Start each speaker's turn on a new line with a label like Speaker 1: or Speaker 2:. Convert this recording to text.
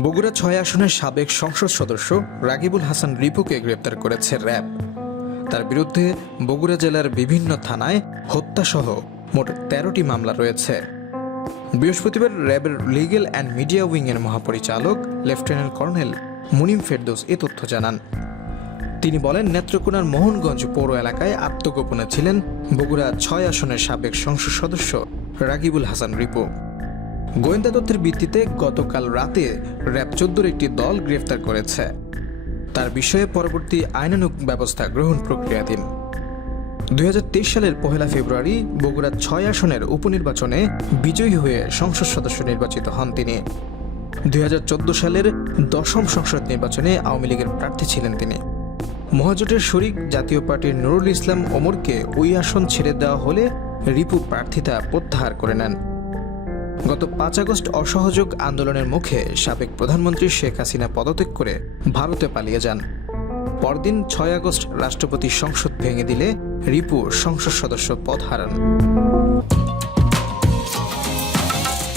Speaker 1: বগুড়া ছয় আসনের সাবেক সংসদ সদস্য রাগিবুল হাসান রিপুকে গ্রেপ্তার করেছে র্যাব। তার বিরুদ্ধে বগুড়া জেলার বিভিন্ন থানায় হত্যাসহ মোট তেরোটি মামলা রয়েছে। বৃহস্পতিবার র্যাবের লিগ্যাল অ্যান্ড মিডিয়া উইংয়ের মহাপরিচালক লেফটেন্যান্ট কর্নেল মুনিম ফেরদৌস এ তথ্য জানান। তিনি বলেন, নেত্রকোনার মোহনগঞ্জ পৌর এলাকায় আত্মগোপনে ছিলেন বগুড়া ছয় আসনের সাবেক সংসদ সদস্য রাগিবুল হাসান রিপু। গোয়েন্দা তথ্যের ভিত্তিতে গতকাল রাতে র্যাব চোদ্দোর একটি দল গ্রেফতার করেছে। তার বিষয়ে পরবর্তী আইনানুগ ব্যবস্থা গ্রহণ প্রক্রিয়াধীন। দুই হাজার তেইশ সালের পহেলা ফেব্রুয়ারি বগুড়া ছয় আসনের উপনির্বাচনে বিজয়ী হয়ে সংসদ সদস্য নির্বাচিত হন তিনি। দুই হাজার চোদ্দ সালের দশম সংসদ নির্বাচনে আওয়ামী লীগের প্রার্থী ছিলেন তিনি। মহাজোটের শরিক জাতীয় পার্টির নুরুল ইসলাম ওমরকে ওই আসন ছেড়ে দেওয়া হলে রিপু প্রার্থিতা প্রত্যাহার করে নেন। গত পাঁচ আগস্ট অসহযোগ আন্দোলনের মুখে সাবেক প্রধানমন্ত্রী শেখ হাসিনা পদত্যাগ করে ভারতে পালিয়ে যান। পরদিন ছয় আগস্ট রাষ্ট্রপতি সংসদ ভেঙে দিলে রিপু সংসদ সদস্য পদ হারান।